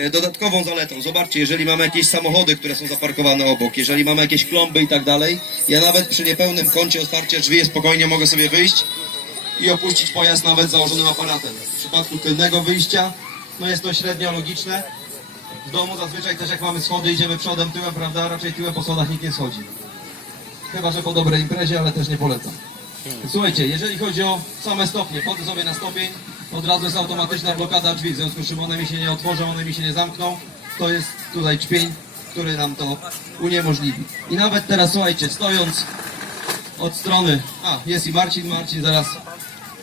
E, Dodatkową zaletą, zobaczcie, jeżeli mamy jakieś samochody, które są zaparkowane obok, jeżeli mamy jakieś klomby i tak dalej, ja nawet przy niepełnym kącie otwarcia drzwi spokojnie mogę sobie wyjść i opuścić pojazd nawet założonym aparatem. W przypadku tylnego wyjścia, no jest to średnio logiczne. W domu zazwyczaj też jak mamy schody, idziemy przodem, tyłem, prawda? Raczej tyłem po schodach nikt nie schodzi. Chyba, że po dobrej imprezie, ale też nie polecam. Słuchajcie, jeżeli chodzi o same stopnie, wchodzę sobie na stopień, od razu jest automatyczna blokada drzwi, w związku z czym one mi się nie otworzą, one mi się nie zamkną. To jest tutaj czpień, który nam to uniemożliwi. I nawet teraz, słuchajcie, stojąc od strony, a jest i Marcin, Marcin zaraz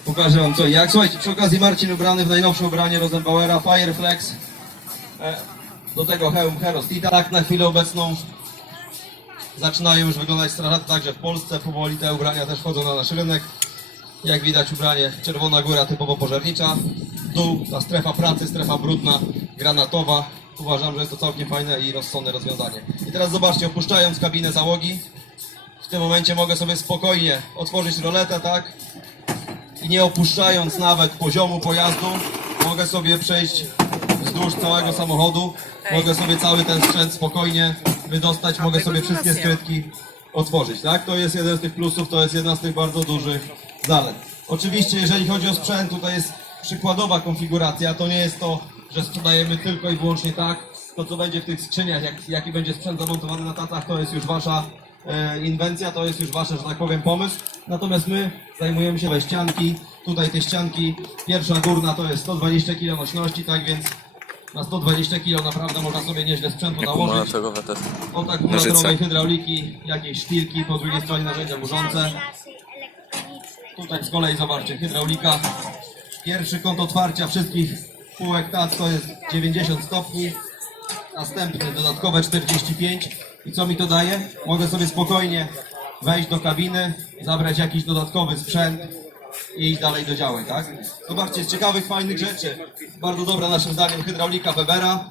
pokażę wam co i jak. Słuchajcie, przy okazji Marcin ubrany w najnowsze ubranie Rosenbauera Fireflex, e, do tego hełm Herostita. Tak na chwilę obecną zaczynają już wyglądać strażacy, także w Polsce powoli te ubrania też wchodzą na nasz rynek. Jak widać ubranie Czerwona Góra typowo pożarnicza, dół, ta strefa pracy, strefa brudna, granatowa. Uważam, że jest to całkiem fajne i rozsądne rozwiązanie. I teraz zobaczcie, opuszczając kabinę załogi, w tym momencie mogę sobie spokojnie otworzyć roletę, tak? I nie opuszczając nawet poziomu pojazdu, mogę sobie przejść wzdłuż całego samochodu. Mogę sobie cały ten sprzęt spokojnie wydostać, mogę sobie wszystkie skrytki otworzyć, tak? To jest jeden z tych plusów, to jest jedna z tych bardzo dużych zalet. Oczywiście, jeżeli chodzi o sprzęt, tutaj jest przykładowa konfiguracja, to nie jest to, że sprzedajemy tylko i wyłącznie tak. To, co będzie w tych skrzyniach, jak, jaki będzie sprzęt zamontowany na tatach, to jest już wasza e, inwencja, to jest już wasz, że tak powiem, pomysł. Natomiast my zajmujemy się we ścianki. Tutaj te ścianki, pierwsza górna to jest 120 kg nośności, tak więc na 120 kg naprawdę można sobie nieźle sprzętu nałożyć. Akumulatorowe też. Od akumulatorowej Nożyce. hydrauliki, jakieś szpilki, po drugiej stronie narzędzia burzące. Tutaj z kolei zobaczcie, hydraulika. Pierwszy kąt otwarcia wszystkich półek TAC to jest 90 stopni. Następny dodatkowe 45. I co mi to daje? Mogę sobie spokojnie wejść do kabiny, zabrać jakiś dodatkowy sprzęt i iść dalej do działek, tak? Zobaczcie, z ciekawych, fajnych rzeczy. Bardzo dobra naszym zdaniem hydraulika Webera.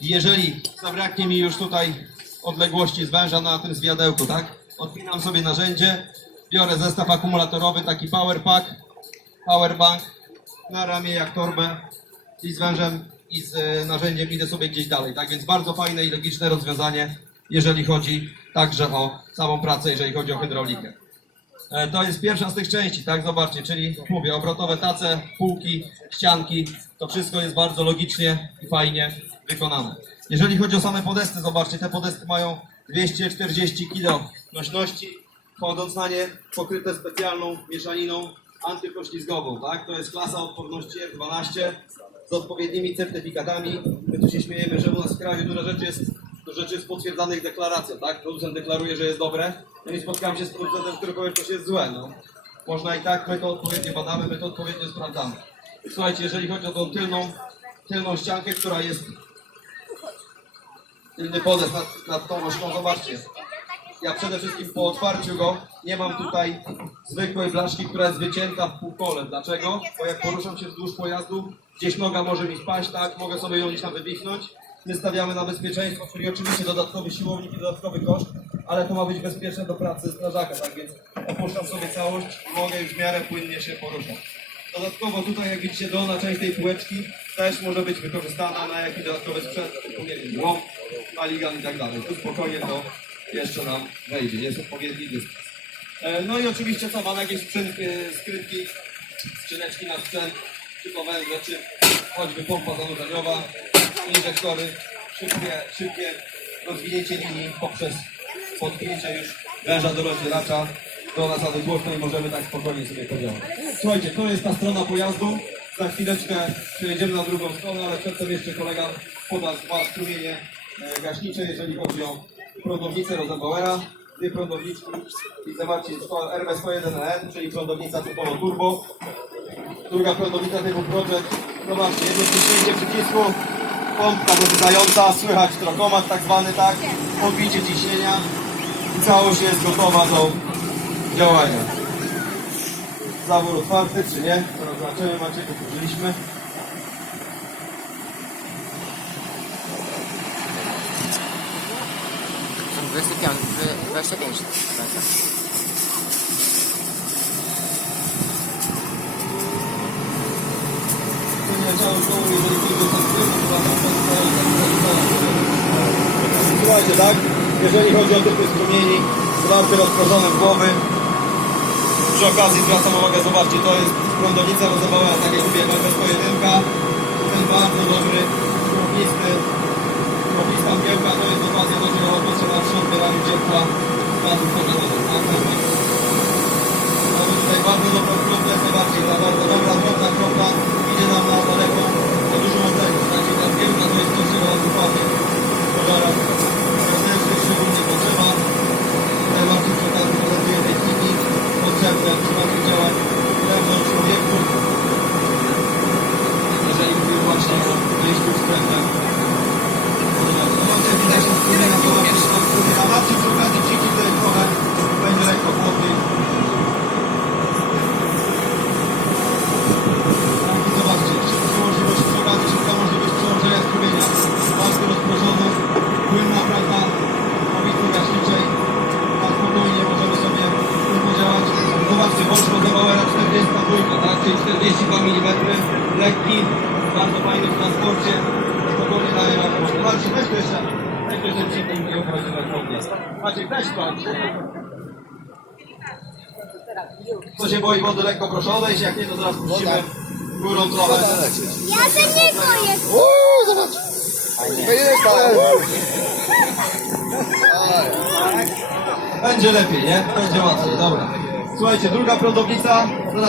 Jeżeli zabraknie mi już tutaj odległości z węża na tym zwiadełku, tak? Odpinam sobie narzędzie, biorę zestaw akumulatorowy, taki power pack, power bank, na ramię jak torbę i z wężem i z e, narzędziem idę sobie gdzieś dalej, tak? Więc bardzo fajne i logiczne rozwiązanie, jeżeli chodzi także o samą pracę, jeżeli chodzi o hydraulikę. E, To jest pierwsza z tych części, tak? Zobaczcie, czyli mówię, obrotowe tace, półki, ścianki, to wszystko jest bardzo logicznie i fajnie wykonane. Jeżeli chodzi o same podesty, zobaczcie, te podesty mają 240 kg nośności, wchodząc na nie pokryte specjalną mieszaniną antypoślizgową, tak? To jest klasa odporności R12 z odpowiednimi certyfikatami. My tu się śmiejemy, że u nas w kraju dużo rzeczy jest, dużo rzeczy jest potwierdzanych deklaracją, tak? Producent deklaruje, że jest dobre. No i spotkałem się z producentem, który powie, że coś jest złe, no. Można i tak, my to odpowiednio badamy, my to odpowiednio sprawdzamy. Słuchajcie, jeżeli chodzi o tą tylną, tylną ściankę, która jest tylny podest nad, nad tą ośką, zobaczcie. Ja przede wszystkim po otwarciu go nie mam tutaj zwykłej blaszki, która jest wycięta w półkole. Dlaczego? Bo jak poruszam się wzdłuż pojazdu, gdzieś noga może mi spaść, tak, mogę sobie ją gdzieś tam wywichnąć. My stawiamy na bezpieczeństwo, czyli oczywiście dodatkowy siłownik i dodatkowy koszt, ale to ma być bezpieczne do pracy strażaka, tak więc opuszczam sobie całość i mogę już w miarę płynnie się poruszać. Dodatkowo tutaj, jak widzicie, dolna część tej półeczki też może być wykorzystana na jakiś dodatkowy sprzęt, typu nie wiem, łom, maligan i tak dalej. Tu spokojnie to jeszcze nam wejdzie, jest odpowiedni dystans. E, No i oczywiście co, mamy jakieś e, skrytki, skrzyneczki na sprzęt, czy to czy choćby pompa zanurzeniowa, injektory, szybkie, szybkie rozwinięcie linii poprzez podpięcie już węża do rozdzielacza do nasady głośnej możemy tak spokojnie sobie to. Słuchajcie, to jest ta strona pojazdu. Za chwileczkę przejedziemy na drugą stronę, ale przedtem jeszcze kolega poda dwa strumienie e, gaśnicze, jeżeli chodzi o prądownicę Rosenbauera. Dwie prądowniczki i to RB101N, czyli prądownica typowo turbo. Druga prądownica typu Project. Zobaczcie, jedno przycięcie przycisku, pompka rozwiązająca, słychać trokomat tak zwany, tak, podbicie ciśnienia i całość jest gotowa do działania. Zawór otwarty czy nie? Teraz zobaczymy, Maciek, otworzyliśmy. Są 25, 25. Słuchajcie, tak? Jeżeli chodzi o typy strumieni, zdarty rozproszone w głowy, przy okazji zwracam uwagę, zobaczcie, to jest prądownica rozowoła, tak jak mówiłem, bez pojedynczego. 42 mm, lekki, bardzo fajny w transporcie, spokojnie daje na pomoc. Macie weź to jeszcze, weź to jeszcze przyjmij i obchodzi na spodnie. Macie weź pan. Kto się boi wody lekko proszę odejść, jak nie to zaraz puścimy górą trochę. Ja się nie boję. Uuu, zobacz. Będzie lepiej, nie? Będzie łatwiej, dobra. Słuchajcie, druga prądownica.